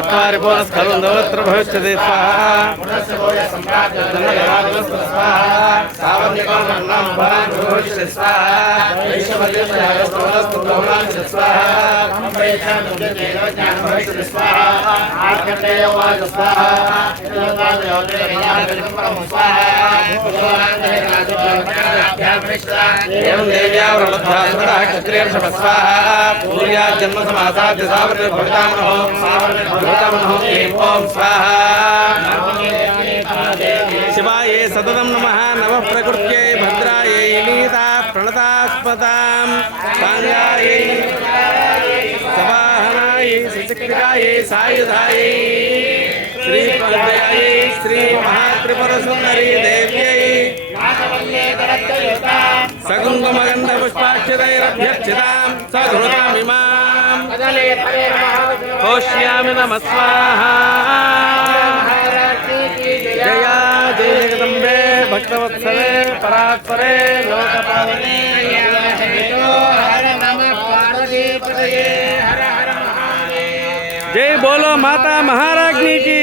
आत्मारिपूर्णस्खलुन्दवत्र भविष्यति स्वाहा एवं देव्या क्षत्रियर्षभस्वाहा सूर्या जन्म समासाद्य सावर्णिर्भवितामनो ओम स्वाहा शिवाय सततं नमः नमः प्रकृत्यै भद्रायै लीता प्रणतास्पदां सांगायै सवाहनायै सुचक्रिकायै सायुधायै श्रीपद्मयायै श्री महात्रिपुरसुन्दरी देव्यै सकुङ्कुमगन्धपुष्पाक्षतैरभ्यर्चितां सधृतामिमां होष्यामि नमः स्वाहा जया जय जगदम्बे भक्तवत्सले परात्परे लोकपावने हर नमः पार्वतीपतये हर हर महादेव। जय बोलो माता महारानी की।